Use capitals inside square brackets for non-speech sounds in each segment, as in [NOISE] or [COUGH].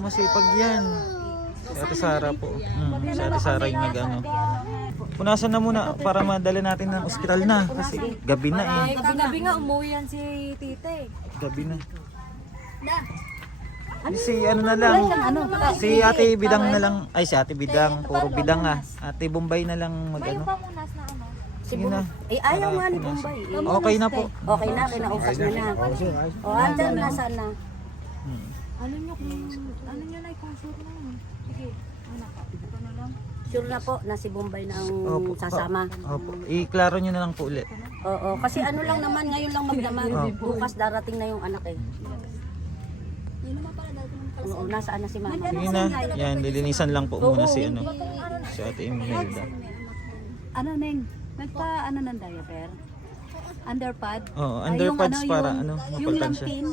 Masipag yan. Si Ate Sara po. Hmm, si Ate Sara yung nag-ano. Punasan na muna para madala natin ng ospital na. Kasi gabi na eh. Ay, gabi nga umuwi yan si tita eh. Gabi na. Si ano na lang. Si Ate Bidang na lang. Ay, si Ate Bidang. Puro Bidang ah. Ate Bombay na lang mag ano. Na ano? Sige na. Eh, ayaw nga ni Bombay. Okay na po. Okay na, kinausap na na. O, andyan na sana. Ano nyo kung, ano nyo na kung sure na yun? Sige, anak, ito na lang. Sure na po na si Bombay na ang Opo. sasama. Opo. I-klaro nyo na lang po ulit. Oo, kasi ano lang naman, ngayon lang magdaman. Bukas darating na yung anak eh. Oo, nasaan na si mama? Sige na. Yan, lilinisan lang po muna si ano. Si Ate Imelda. Ano, Neng? Nagpa, ano ng diaper? Underpad? Oo, yung underpads ano, para yung- ano, Yung mapagtan siya. lampin?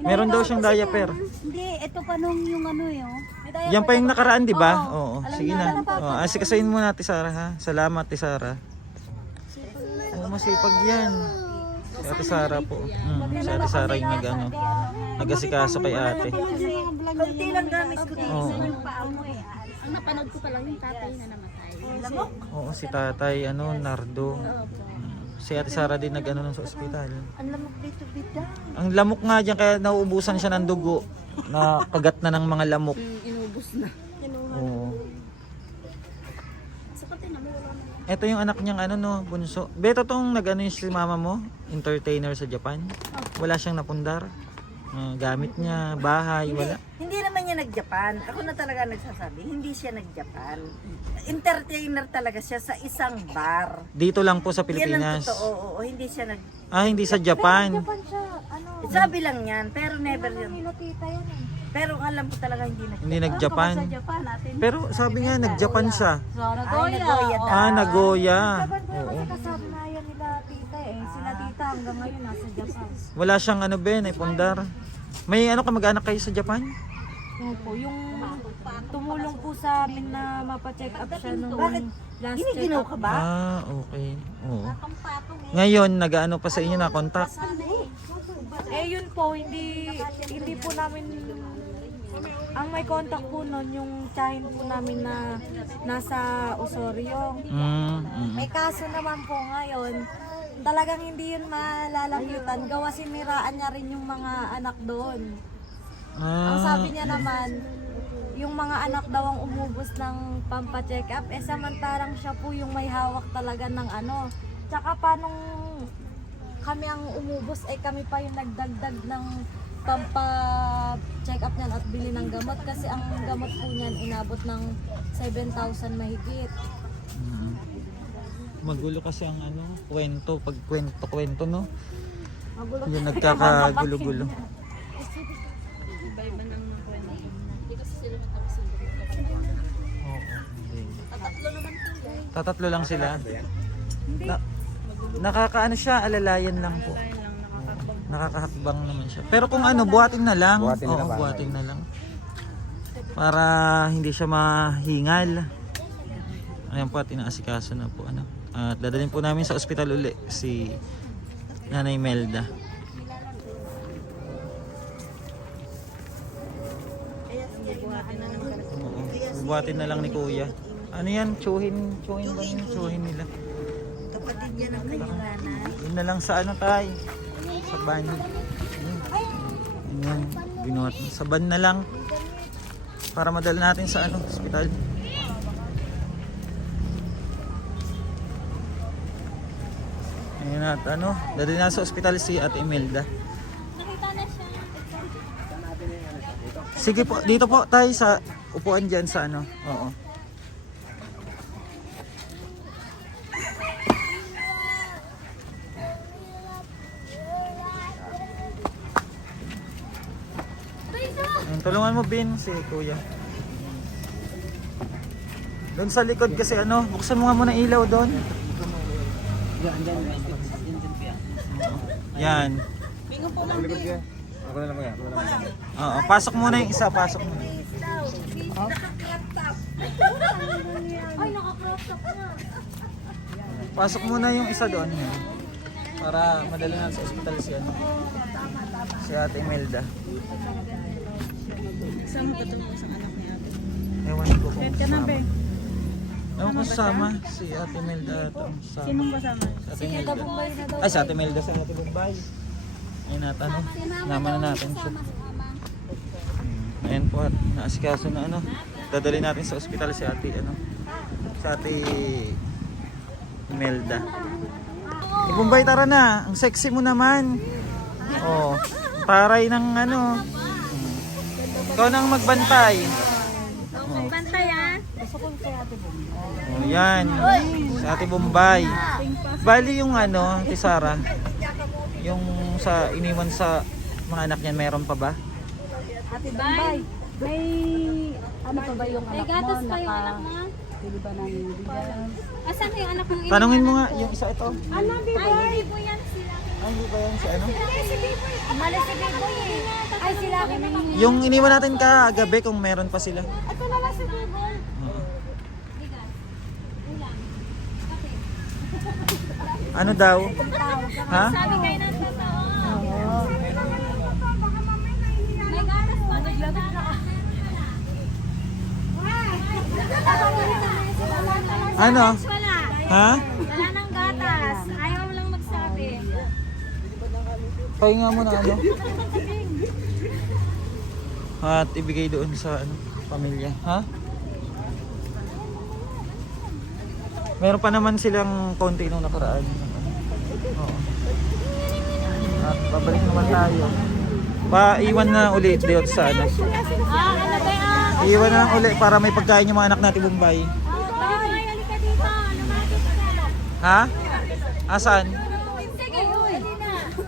Meron daw siyang diaper. Hindi, ito pa nung yung ano yun. Yan pa yung nakaraan, di ba? Oo. Oo. Sige na, pa. Oo, asikasayin mo na, Ate Sara, ha? Salamat, Ate Sara. Oo, masipag yan. Si Ate Sara po. Hmm, si Ate Sara yung nag, ano, nag-asikaso kay ate. Kunti lang gamit ko dito. Oo. Ang napanood ko pa lang yung tatay na namatay. Oo, si tatay, ano, Nardo. Hmm. Si Ate Sara din nag, ano, sa ospital. Ang lamok dito, bida. Ang lamok nga dyan, kaya nauubusan siya ng dugo. Na kagat na ng mga lamok. Inubos na. Oo. Ito yung anak niyang ano no, bunso. Beto tong nag-ano yung si mama mo, entertainer sa Japan. Wala siyang napundar. Ah, gamit niya, bahay, wala. Niya nag-Japan. Ako na talaga nagsasabi, hindi siya nag-Japan. Entertainer talaga siya sa isang bar. Dito lang po sa Yan ang Pilipinas. totoo. Oo, hindi siya nag... Ah, hindi sa Japan. Japan siya, ano, Sabi lang yan, pero never yun. nila tita yan eh. Pero ang alam ko talaga hindi nag Hindi nag-Japan. Japan natin. Pero sabi nga nag-Japan siya. So, Ay, Nagoya. Nagoya daw. Ah, Nagoya. Japan po Oo. kasi kasama na yan nila tita eh. Sila tita hanggang ngayon nasa Japan. Wala siyang ano Ben, ay pundar. May ano ka mag-anak kayo sa Japan? Yung po, yung tumulong po sa amin na mapacheck up siya nung last check Giniginaw up. ka ba? Ah, okay. Oo. Ngayon, nag-ano pa sa inyo na contact? Eh yun po, hindi hindi po namin ang may contact po nun yung tiyahin po namin na nasa Osorio. Mm, mm. May kaso naman po ngayon, talagang hindi yun malalapitan. Gawa siniraan niya rin yung mga anak doon. Ang Ah, sabi niya naman, yung mga anak daw ang umubos ng pampa-check up, eh samantarang siya po yung may hawak talaga ng ano. Tsaka paanong kami ang umubos, eh kami pa yung nagdagdag ng pampa-check up niyan at bili ng gamot kasi ang gamot po niyan inabot ng 7,000 mahigit. Mm. Magulo kasi ang ano, kwento, pag kwento, kwento no. Magulo. Yung nagkakagulo-gulo. Iba-iba ng kwento. Hindi kasi sila nakasundo. Oo. hindi. Tatatlo lang sila. Na, nakakaano siya, alalayan lang po. Nakakahakbang naman siya. Pero kung ano, buhatin na lang. Buhatin na Oo, lang. buhatin na lang. Para hindi siya mahingal. Ayan po at inaasikaso na po. Ano. At dadalhin po namin sa ospital uli si Nanay Melda. Oo, buhatin na lang ni Kuya. Ano yan? Chuhin, chuhin ba yun? Chuhin nila. Kapatid niya ng kanyang. Yun na lang sa ano tay? Sa ban. Yan, binuhat. Sa ban na lang. Para madala natin sa ano, hospital. Ayun at ano, dali na sa ospital si Ate Imelda. Sige po, dito po tayo sa upuan dyan sa ano. Oo. Ayun, tulungan mo Bin si Kuya. Doon sa likod kasi ano, buksan mo nga muna ilaw doon. Yan. Na lang kaya. Ako na lang. Oo, pasok muna yung isa, pasok muna. Pasok muna yung isa doon. Yan. Para madala na sa ospital si ano. Si Ate Imelda. Sa Kasama ba itong isang anak ni ate? Ewan ko kung na, sama. be. Ewan ko sama. Si Ate Melda ata. ang sama. Sinong kasama? Si Ate Melda. Ay, si Ate Melda sa Ate Bombay. Ayun natanong. Nama na natin siya. Ayan po at naasikaso na ano. Dadali natin sa ospital si Ate ano. Si Ate Melda. Eh, Bombay tara na. Ang sexy mo naman. Oh, taray ng ano. Ikaw nang magbantay. Bantay ah. Oh, yan. Sa Ate Bombay. Bali yung ano, Ate Sara, yung sa iniwan sa mga anak niyan, meron pa ba? Ate Bombay, may ano pa ba yung May anak mo? gatas pa yung Naka- anak mo? Pili ba ng bigyan? Asan na yung anak mong Tanungin mo nga, yung isa ito. Ano? Ay, hindi po yan sila. Ay, hindi ba yan si ano? Umalis si Biboy eh. Ay, sila kami Yung iniwan natin kagabi kung meron pa sila. Ito na lang si Biboy. Oo. Ano daw? Ha? Sabi kayo ng totoo. May gatas po. Naglabit na ka. Ano? Wala. Ha? Wala nang gatas. Ayaw lang magsabi. Pahinga mo na ano? [LAUGHS] At ibigay doon sa ano, pamilya. Ha? Meron pa naman silang konti nung nakaraan. Oo. At babalik naman tayo. Paiwan na ulit dito sa ano. Ah, ano ba? Iwan na ulit para may pagkain yung mga anak natin Bombay. Biboy, halika dito. Lumapit ka. Ha? Asan? Sige.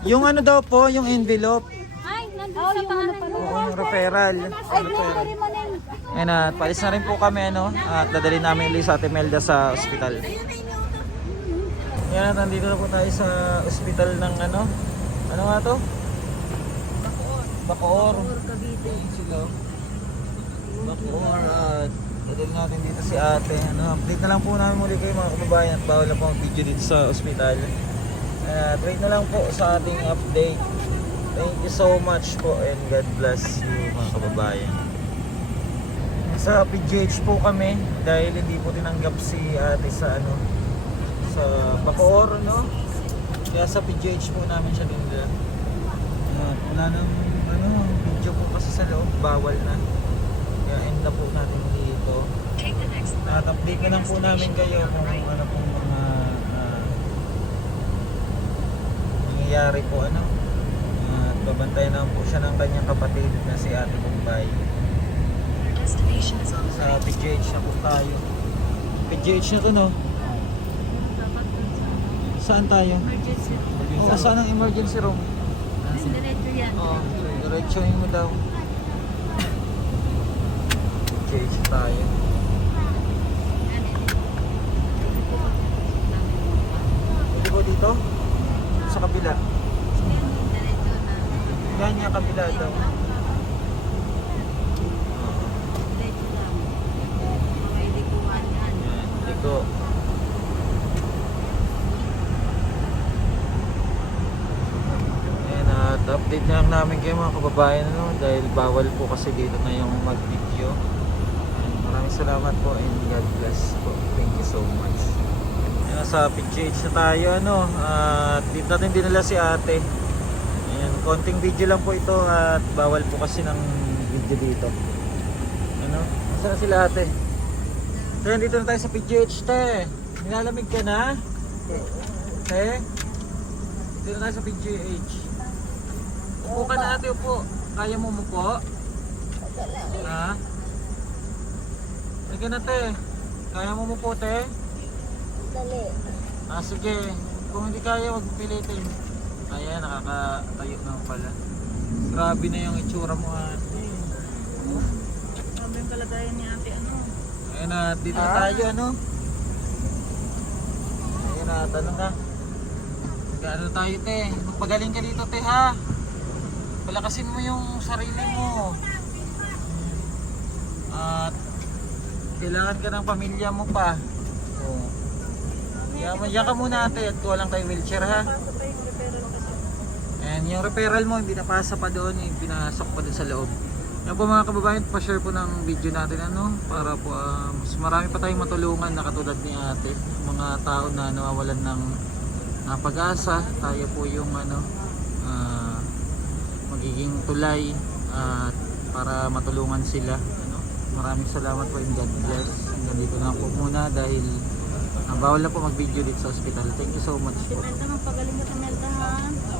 Yung ano daw po, yung envelope. Ay, nandun sa pangalan niyo. Oo, yung referral. referral. Ayan na, palis na rin po kami ano, at dadali namin ulit sa Ate Melda sa ospital. Yan, nandito na po tayo sa ospital ng ano, ano nga to? Bacoor. Bacoor, Cavite. Sigaw. Bacoor, at dadali natin dito si ate. Ano, update na lang po namin muli kayo mga kababayan bawal na po ang video dito sa ospital. At wait na lang po sa ating update. Thank you so much po and God bless you mga kababayan. Sa PGH po kami dahil hindi po tinanggap si ate sa ano sa Bacoor no. Kaya sa PGH po namin siya dinala. Uh, wala nang ano, video po kasi sa loob bawal na. Kaya end na po natin dito. At update na lang po namin kayo kung ano pong mga ah, nangyayari po ano. At babantayan naman po siya ng kanyang kapatid na si Ate Bombay. Sa PGH na po tayo. PGH na to no? Saan tayo? Emergency. Oo, saan ang emergency room? Diretso yan. Oo, diretsuhin mo daw. PGH tayo. Pwede ko dito? Sa kabila? Yan yung kabila daw. Liko. Ayan, at update na lang namin kayo mga kababayan ano, dahil bawal po kasi dito na yung mag-video. Salamat po and God bless po. Thank you so much. Ayan, nasa PGH na tayo ano, at dito natin dinala si ate. Ayan, konting video lang po ito at bawal po kasi ng video dito. Ano? Nasaan na sila ate? Kaya dito na tayo sa PGH te. Nilalamig ka na? Te? Dito na tayo sa PGH. Upo ka na ate, upo. Kaya mo umupo? Ha? Sige na te. Kaya mo umupo te? Dali. Ah sige. Kung hindi kaya, wag mo pilitin. Kaya, nakakatayo naman pala. Grabe na yung itsura mo ate. Grabe yung kalagayan ni ate, ano? Ayun na, dito na tayo ano? Ayun na, tanong ka. Magkano tayo te? Magpagaling ka dito te ha? Palakasin mo yung sarili mo. At kailangan ka ng pamilya mo pa. Oh. Kaya yan ka muna ate at kuha lang tayo wheelchair ha. And yung referral mo, hindi napasa pa doon, eh, pinasok pa doon sa loob. Yan po mga kababayan, pa-share po ng video natin ano para po ah, mas marami pa tayong matulungan na katulad ni ate, mga tao na nawawalan ng ah, pag-asa. Tayo po yung ano ah, magiging tulay at para matulungan sila. Maraming salamat po and God bless. Hanggang dito na po muna dahil ah, bawal na po mag-video dito sa hospital. Thank you so much po. Menta, magpagaling ka sa menta ha.